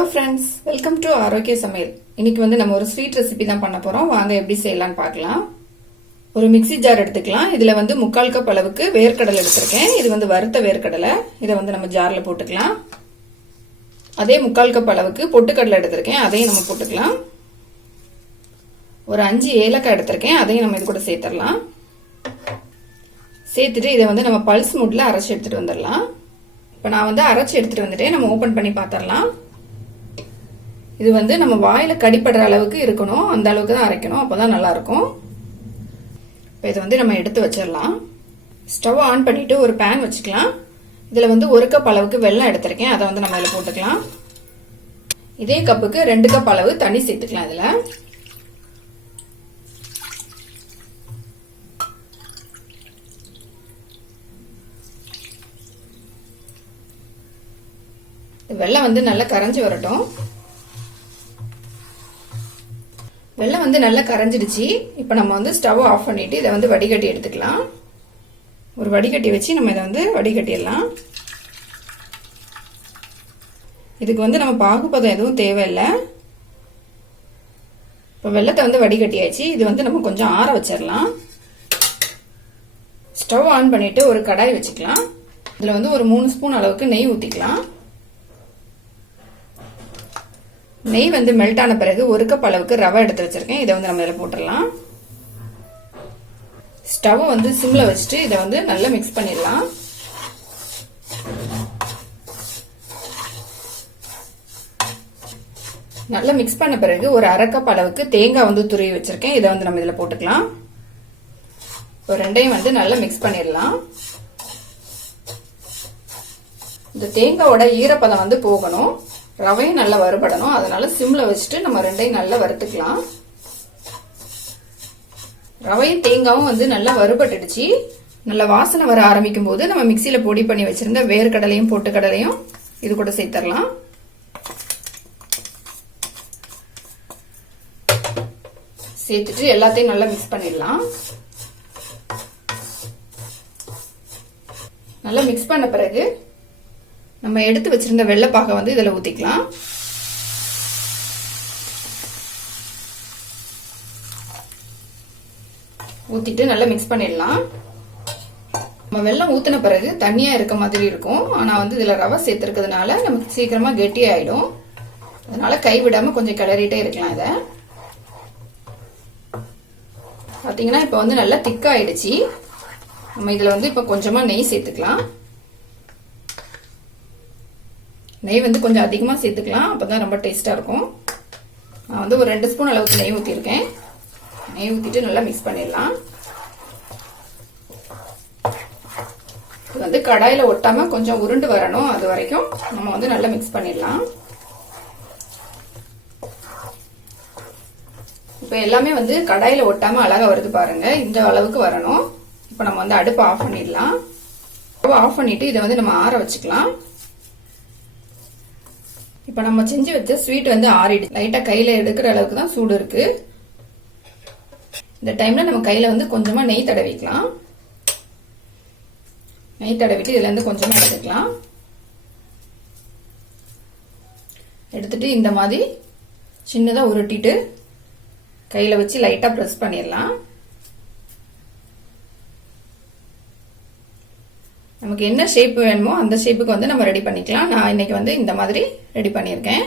Hello friends welcome to ஆரோக்கிய சமையல் இன்னைக்கு வந்து நம்ம ஒரு ஸ்வீட் ரெசிபி தான் பண்ண போறோம். வாங்க எப்படி செய்யலாம்னு பார்க்கலாம். ஒரு மிக்ஸி ஜார் எடுத்துக்கலாம். இதுல வந்து முக்கால் கப் அளவுக்கு வேர்க்கடலை எடுத்திருக்கேன். இது வந்து வறுத்த வேர்க்கடலை. இதை வந்து நம்ம ஜார்ல போட்டுக்கலாம். அதே முக்கால் கப் அளவுக்கு பொட்டுக்கடலை எடுத்திருக்கேன். அதையும் நம்ம போட்டுக்கலாம். ஒரு அஞ்சு ஏலக்காய் எடுத்திருக்கேன். அதையும் நம்ம இது கூட சேர்த்துடலாம். சேர்த்துட்டு இதை வந்து நம்ம பல்ஸ் மூட்ல அரைச்சி எடுத்துட்டு வந்துடலாம். இப்போ நான் வந்து அரைச்சி எடுத்துட்டு வந்துட்டேன். நம்ம ஓப்பன் பண்ணி பார்த்துடலாம். இது வந்து நம்ம வாயில் கடிப்படுற அளவுக்கு இருக்கணும். அந்த அளவுக்கு தான் அரைக்கணும். அப்போ தான் நல்லாயிருக்கும். இப்போ இதை வந்து நம்ம எடுத்து வச்சிடலாம். ஸ்டவ் ஆன் பண்ணிவிட்டு ஒரு பேன் வச்சுக்கலாம். இதில் வந்து ஒரு கப் அளவுக்கு வெள்ளம் எடுத்திருக்கேன். அதை வந்து நம்ம இதில் போட்டுக்கலாம். இதே கப்புக்கு ரெண்டு கப் அளவு தண்ணி சேர்த்துக்கலாம் இதில். வெள்ளம் வந்து நல்லா கரைஞ்சி வரட்டும். வெள்ளம் வந்து நல்லா கரைஞ்சிடுச்சு. இப்போ நம்ம வந்து ஸ்டவ் ஆஃப் பண்ணிவிட்டு இதை வந்து வடிகட்டி எடுத்துக்கலாம். ஒரு வடிகட்டி வச்சு நம்ம இதை வந்து வடிகட்டிடலாம். இதுக்கு வந்து நம்ம பாகுபதம் எதுவும் தேவையில்லை. இப்போ வெள்ளத்தை வந்து வடிகட்டியாச்சு. இது வந்து நம்ம கொஞ்சம் ஆற வச்சிடலாம். ஸ்டவ் ஆன் பண்ணிவிட்டு ஒரு கடாய் வச்சுக்கலாம். இதில் வந்து ஒரு மூணு ஸ்பூன் அளவுக்கு நெய் ஊற்றிக்கலாம் நெய் வந்து மெல்ட் ஆன பிறகு ஒரு கப் அளவுக்கு ரவை எடுத்து வச்சிருக்கேன். இதை வந்து நம்ம இதில் போட்டுடலாம். ஸ்டவ் வந்து சிம்ல வச்சுட்டு இதை வந்து நல்லா மிக்ஸ் பண்ணிடலாம். நல்லா மிக்ஸ் பண்ண பிறகு ஒரு அரை கப் அளவுக்கு தேங்காய் வந்து துருவி வச்சிருக்கேன். இதை வந்து நம்ம இதில் போட்டுக்கலாம். ஒரு ரெண்டையும் வந்து நல்லா மிக்ஸ் பண்ணிடலாம். இந்த தேங்காவோட ஈரப்பதம் வந்து போகணும். ரவையும் நல்லா வறுபடணும். அதனால சிம்ல வச்சுட்டு நம்ம ரெண்டையும் நல்லா வறுத்துக்கலாம். ரவையும் தேங்காவும் வந்து நல்லா வறுபட்டுடுச்சு. நல்ல வாசனை வர ஆரம்பிக்கும் போது நம்ம மிக்சியில பொடி பண்ணி வச்சிருந்த வேர்க்கடலையும் பொட்டுக்கடலையும் இது கூட சேர்த்துடலாம் சேர்த்துட்டு எல்லாத்தையும் நல்லா மிக்ஸ் பண்ணிடலாம். நல்லா மிக்ஸ் பண்ண பிறகு நம்ம எடுத்து வச்சிருந்த வெள்ளைப்பாகை வந்து இதில் ஊற்றிக்கலாம் ஊற்றிட்டு நல்லா மிக்ஸ் பண்ணிடலாம். நம்ம வெள்ளம் ஊற்றின பிறகு தண்ணியாக இருக்க மாதிரி இருக்கும். ஆனால் வந்து இதில் ரவை சேர்த்துருக்கிறதுனால நமக்கு சீக்கிரமாக கெட்டி ஆகிடும் அதனால கைவிடாமல் கொஞ்சம் கிளறிட்டே இருக்கலாம் இதை. பார்த்தீங்கன்னா இப்போ வந்து நல்லா திக்காயிடுச்சு நம்ம இதில் வந்து இப்போ கொஞ்சமாக நெய் சேர்த்துக்கலாம். நெய் வந்து கொஞ்சம் அதிகமாக சேர்த்துக்கலாம். அப்போ தான் ரொம்ப டேஸ்ட்டாக இருக்கும். நான் வந்து ஒரு ரெண்டு ஸ்பூன் அளவுக்கு நெய் ஊற்றிருக்கேன் நெய் ஊற்றிட்டு நல்லா மிக்ஸ் பண்ணிடலாம். இது வந்து கடாயில் ஒட்டாமல் கொஞ்சம் உருண்டு வரணும். அது வரைக்கும் நம்ம வந்து நல்லா மிக்ஸ் பண்ணிடலாம். இப்போ எல்லாமே வந்து கடாயில் ஒட்டாமல் அழகாக வருது பாருங்கள் இந்த அளவுக்கு வரணும். இப்போ நம்ம வந்து அடுப்பு ஆஃப் பண்ணிடலாம். ஆஃப் பண்ணிவிட்டு இதை வந்து நம்ம ஆற வச்சுக்கலாம். இப்போ நம்ம செஞ்சு வச்ச ஸ்வீட் வந்து ஆறிடுச்சு லைட்டாக கையில் எடுக்கிற அளவுக்கு தான் சூடு இருக்கு. இந்த டைம்ல நம்ம கையில் வந்து கொஞ்சமாக நெய் தடவிக்கலாம். நெய் தடவிட்டு இதுல இருந்து கொஞ்சமாக எடுத்துக்கலாம். எடுத்துட்டு இந்த மாதிரி சின்னதாக உருட்டிட்டு கையில் வச்சு லைட்டாக ப்ரெஸ் பண்ணிடலாம். நமக்கு என்ன ஷேப் வேணுமோ அந்த ஷேப்புக்கு வந்து நம்ம ரெடி பண்ணிக்கலாம். நான் இன்னைக்கு வந்து இந்த மாதிரி ரெடி பண்ணியிருக்கேன்.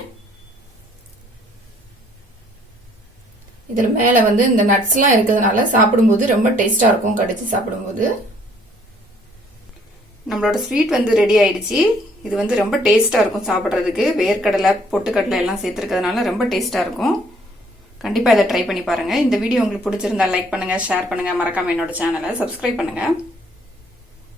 இதில் மேலே வந்து இந்த நட்ஸ்லாம் இருக்கிறதுனால சாப்பிடும்போது ரொம்ப டேஸ்டாக இருக்கும் கடிச்சு சாப்பிடும்போது. நம்மளோட ஸ்வீட் வந்து ரெடி ஆயிடுச்சு. இது வந்து ரொம்ப டேஸ்டாக இருக்கும் சாப்பிட்றதுக்கு. வேர்க்கடலை பொட்டுக்கடலை எல்லாம் சேர்த்துருக்கிறதுனால ரொம்ப டேஸ்டாக இருக்கும். கண்டிப்பாக இதை ட்ரை பண்ணி பாருங்கள் இந்த வீடியோ உங்களுக்கு பிடிச்சிருந்தா லைக் பண்ணுங்கள் ஷேர் பண்ணுங்கள் மறக்காமல் என்னோட சேனலை சப்ஸ்கிரைப் பண்ணுங்கள்